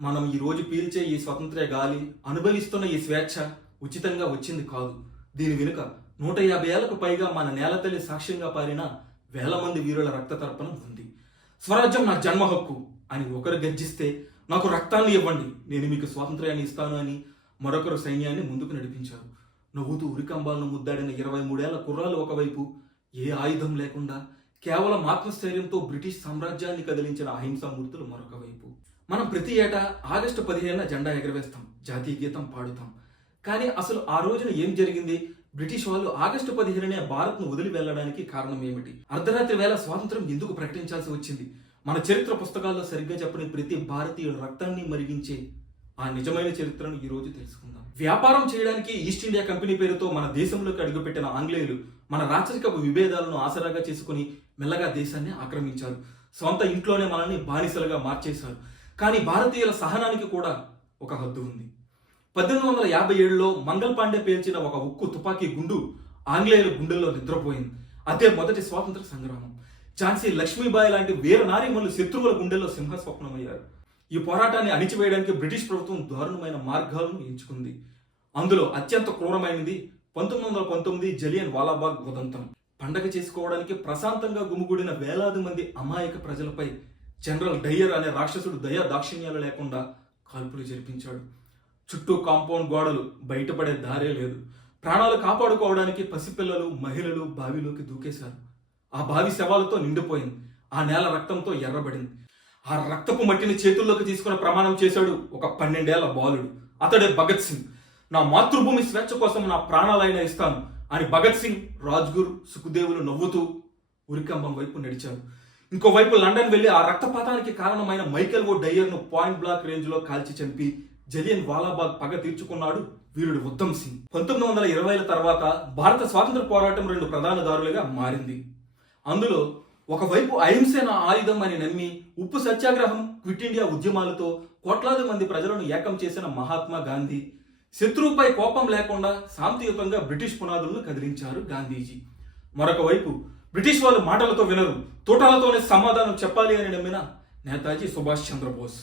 మనం ఈ రోజు పీల్చే ఈ స్వతంత్ర గాలి, అనుభవిస్తున్న ఈ స్వేచ్ఛ ఉచితంగా వచ్చింది కాదు. దీని వెనుక 150 ఏళ్లకు పైగా మన నేలతల్లి సాక్ష్యంగా పారిన వేల మంది వీరుల రక్త తర్పణం ఉంది. స్వరాజ్యం నా జన్మ హక్కు అని ఒకరు గర్జిస్తే, నాకు రక్తాన్ని ఇవ్వండి, నేను మీకు స్వాతంత్ర్యాన్ని ఇస్తాను అని మరొకరు సైన్యాన్ని ముందుకు నడిపించారు. నవ్వుతూ ఉరికంబాలను ముద్దాడిన 23 ఏళ్ల కుర్రాలు ఒకవైపు, ఏ ఆయుధం లేకుండా కేవలం ఆత్మస్థైర్యంతో బ్రిటిష్ సామ్రాజ్యాన్ని కదిలించిన అహింసామూర్తులు మరొక వైపు. మనం ప్రతి ఏటా ఆగస్టు 15న జెండా ఎగరవేస్తాం, జాతీయ గీతం పాడుతాం. కానీ అసలు ఆ రోజున ఏం జరిగింది? బ్రిటిష్ వాళ్ళు ఆగస్టు 15నే భారత్ను వదిలి వెళ్ళడానికి కారణం ఏమిటి? అర్ధరాత్రి వేళ స్వాతంత్రం ఎందుకు ప్రకటించాల్సి వచ్చింది? మన చరిత్ర పుస్తకాల్లో సరిగ్గా చెప్పని ప్రతి భారతీయుడు రక్తాన్ని మరిగించే ఆ నిజమైన చరిత్రను ఈ రోజు తెలుసుకుందాం. వ్యాపారం చేయడానికి ఈస్ట్ ఇండియా కంపెనీ పేరుతో మన దేశంలోకి అడుగుపెట్టిన ఆంగ్లేయులు మన రాచరికపు విభేదాలను ఆసరాగా చేసుకుని మెల్లగా దేశాన్ని ఆక్రమించారు. సొంత ఇంట్లోనే మనల్ని బానిసలుగా మార్చేశారు. కానీ భారతీయుల సహనానికి కూడా ఒక హద్దు ఉంది. 1857లో మంగల్ పాండే పేల్చిన ఒక ఉక్కు తుపాకీ గుండు ఆంగ్లేయుల గుండెల్లో నిద్రపోయింది. అదే మొదటి స్వాతంత్ర సంగ్రామం. ఝాన్సీ లక్ష్మీబాయి లాంటి వీర నారీమణులు శత్రువుల గుండెల్లో సింహస్వప్నమయ్యారు. ఈ పోరాటాన్ని అణిచివేయడానికి బ్రిటిష్ ప్రభుత్వం దారుణమైన మార్గాలను ఎంచుకుంది. అందులో అత్యంత క్రూరమైనది 1919 జలియన్ వాలాబాగ్ ఉదంతం. పండగ చేసుకోవడానికి ప్రశాంతంగా గుమిగూడిన వేలాది మంది అమాయక ప్రజలపై జనరల్ డయ్యర్ అనే రాక్షసుడు దయా దాక్షిణ్యాలు లేకుండా కాల్పులు జరిపించాడు. చుట్టూ కాంపౌండ్ గోడలు, బయటపడే దారే లేదు. ప్రాణాలు కాపాడుకోవడానికి పసిపిల్లలు, మహిళలు బావిలోకి దూకేశారు. ఆ బావి శవాలతో నిండిపోయింది. ఆ నేల రక్తంతో ఎర్రబడింది. ఆ రక్తపు మట్టిని చేతుల్లోకి తీసుకుని ప్రమాణం చేశాడు ఒక 12 ఏళ్ల బాలుడు. అతడే భగత్ సింగ్. నా మాతృభూమి స్వేచ్ఛ కోసం నా ప్రాణాలైనా ఇస్తాను అని భగత్ సింగ్, రాజ్గురు, సుఖదేవులు నవ్వుతూ ఉరికంబం వైపు నడిచారు. ఇంకోవైపు లండన్ వెళ్లి ఆ రక్తపాతానికి కారణమైన మైకేల్ ఓ డయ్యర్ను పాయింట్ బ్లాక్ రేంజ్ లో కాల్చి చంపి జలియన్ వాలాబాగ్ పగ తీర్చుకున్నాడు వీరుడు ఉద్దమ్ సింగ్. 1920ల తర్వాత భారత స్వాతంత్ర పోరాటం 2 ప్రధాన దారులుగా మారింది. అందులో ఒకవైపు అహింసే నా ఆయుధం అని నమ్మి ఉప్పు సత్యాగ్రహం, క్విట్ ఇండియా ఉద్యమాలతో కోట్లాది మంది ప్రజలను ఏకం చేసిన మహాత్మా గాంధీ, శత్రువుపై కోపం లేకుండా శాంతియుతంగా బ్రిటిష్ పునాదులను కదిలించారు గాంధీజీ. మరొక వైపు బ్రిటిష్ వాళ్ళు మాటలతో వినరు, తోటాలతోనే సమాధానం చెప్పాలి అని నమ్మిన నేతాజీ సుభాష్ చంద్రబోస్.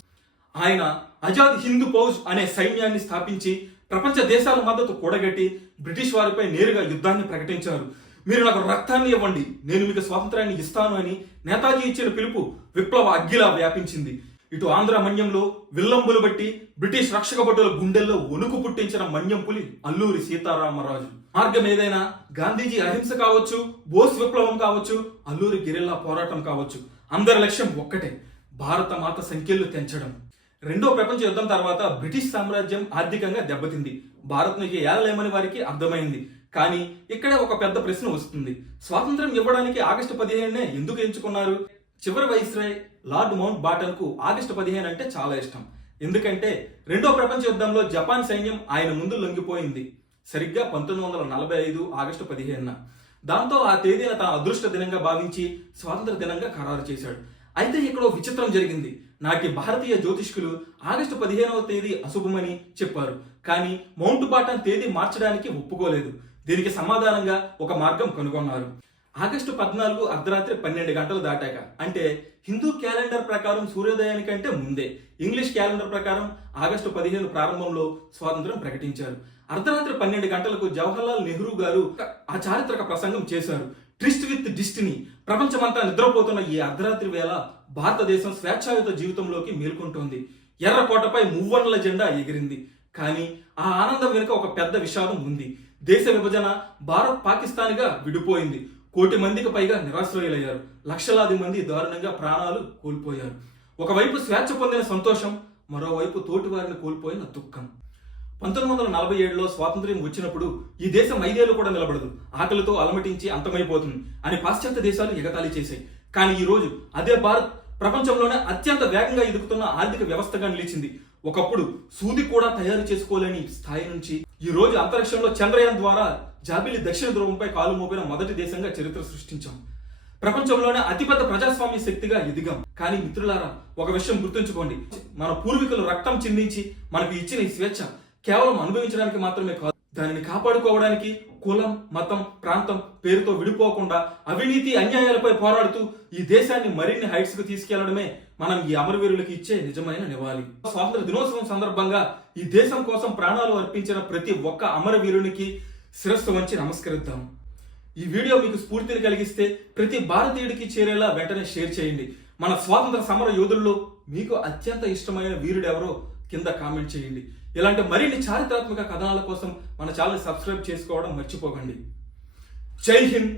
ఆయన ఆజాద్ హింద్ ఫౌజ్ అనే సైన్యాన్ని స్థాపించి ప్రపంచ దేశాల మద్దతు కూడగట్టి బ్రిటిష్ వారిపై నేరుగా యుద్ధాన్ని ప్రకటించారు. మీరు నాకు రక్తాన్ని ఇవ్వండి, నేను మీకు స్వాతంత్రాన్ని ఇస్తాను అని నేతాజీ ఇచ్చిన పిలుపు విప్లవ అగ్గిలా వ్యాపించింది. ఇటు ఆంధ్ర మన్యంలో విల్లంబులు బట్టి బ్రిటిష్ రక్షక భటుల గుండెల్లో వణుకు పుట్టించిన మన్యం పులి అల్లూరి సీతారామరాజు. మార్గం ఏదైనా గాంధీజీ అహింస కావచ్చు, బోస్ విప్లవం కావచ్చు, అల్లూరి గిరిల్లా పోరాటం కావచ్చు, అందరి లక్ష్యం ఒక్కటే, భారత మాత సంఖ్యలు తెంచడం. రెండో ప్రపంచ యుద్ధం తర్వాత బ్రిటిష్ సామ్రాజ్యం ఆర్థికంగా దెబ్బతింది. భారత్ను ఏలలేమని వారికి అర్థమైంది. కానీ ఇక్కడే ఒక పెద్ద ప్రశ్న వస్తుంది. స్వాతంత్రం ఇవ్వడానికి ఆగస్టు 15నే ఎందుకు ఎంచుకున్నారు? చివరి వైస్రాయ్ లార్డ్ మౌంట్ బాటన్ కు ఆగస్టు 15 అంటే చాలా ఇష్టం. ఎందుకంటే రెండో ప్రపంచ యుద్ధంలో జపాన్ సైన్యం ఆయన ముందు లొంగిపోయింది సరిగ్గా 1945 ఆగస్టు 15న. దాంతో ఆ తేదీన తన అదృష్ట దినంగా భావించి స్వాతంత్ర దినంగా ఖరారు చేశాడు. అయితే ఇక్కడ విచిత్రం జరిగింది. నాటి భారతీయ జ్యోతిష్కులు ఆగస్టు 15వ తేదీ అశుభమని చెప్పారు. కానీ మౌంట్ బాటన్ తేదీ మార్చడానికి ఒప్పుకోలేదు. దీనికి సమాధానంగా ఒక మార్గం కనుగొన్నారు. ఆగస్టు 14 అర్ధరాత్రి 12 గంటలు దాటాక, అంటే హిందూ క్యాలెండర్ ప్రకారం సూర్యోదయానికంటే ముందే, ఇంగ్లీష్ క్యాలెండర్ ప్రకారం ఆగస్టు 15 ప్రారంభంలో స్వాతంత్రం ప్రకటించారు. అర్ధరాత్రి 12 గంటలకు జవహర్లాల్ నెహ్రూ గారు ఆ చారిత్రక ప్రసంగం చేశారు. Tryst with destiny. ప్రపంచమంతా నిద్రపోతున్న ఈ అర్ధరాత్రి వేళ భారతదేశం స్వేచ్ఛాయుత జీవితంలోకి మేల్కొంటోంది. ఎర్రకోటపై మువ్వన్నెల జెండా ఎగిరింది. కానీ ఆ ఆనందం వెనుక ఒక పెద్ద విషాదం ఉంది. దేశ విభజన, భారత్ పాకిస్తాన్గా విడిపోయింది. 1 కోటి మందికి పైగా నిరాశ్రయులయ్యారు. లక్షలాది మంది దారుణంగా ప్రాణాలు కోల్పోయారు. ఒకవైపు స్వేచ్ఛ పొందిన సంతోషం, మరోవైపు తోటి వారిని కోల్పోయిన దుఃఖం. 1947లో స్వాతంత్ర్యం వచ్చినప్పుడు ఈ దేశం 5 ఏళ్లు కూడా నిలబడదు, ఆకలితో అలమటించి అంతమైపోతుంది అని పాశ్చాత్య దేశాలు ఎగతాళి చేశాయి. కానీ ఈ రోజు అదే భారత్ ప్రపంచంలోనే అత్యంత వేగంగా ఎదుగుతున్న ఆర్థిక వ్యవస్థగా నిలిచింది. ఒకప్పుడు సూది కూడా తయారు చేసుకోలేని స్థాయి నుంచి ఈ రోజు అంతరిక్షంలో చంద్రయాన్ ద్వారా జాబిలి దక్షిణ ధ్రువంపై కాలు మోపిన మొదటి దేశంగా చరిత్ర సృష్టించాం. ప్రపంచంలోనే అతిపెద్ద ప్రజాస్వామ్య శక్తిగా ఎదిగాం. కానీ మిత్రులారా, ఒక విషయం గుర్తుంచుకోండి, మన పూర్వీకులు రక్తం చిందించి మనకు ఇచ్చిన ఈ స్వేచ్ఛ కేవలం అనుభవించడానికి మాత్రమే కాదు, దానిని కాపాడుకోవడానికి కులం, మతం, ప్రాంతం పేరుతో విడిపోకుండా అవినీతి అన్యాయాలపై పోరాడుతూ ఈ దేశాన్ని మరిన్ని హైట్స్ కు తీసుకెళ్లడమే మనం ఈ అమరవీరులకు ఇచ్చే నిజమైన నివాళి. స్వాతంత్ర దినోత్సవం సందర్భంగా ఈ దేశం కోసం ప్రాణాలు అర్పించిన ప్రతి ఒక్క అమరవీరునికి శిరస్సు వంచి నమస్కరిద్దాం. ఈ వీడియో మీకు స్ఫూర్తిని కలిగిస్తే ప్రతి భారతీయుడికి చేరేలా వెంటనే షేర్ చేయండి. మన స్వాతంత్ర సమర యోధుల్లో మీకు అత్యంత ఇష్టమైన వీరుడు ఎవరో కింద కామెంట్ చేయండి. ఇలాంటి మరిన్ని చారిత్రాత్మక కథనాల కోసం మన ఛానల్ సబ్స్క్రైబ్ చేసుకోవడం మర్చిపోకండి. జై హింద్.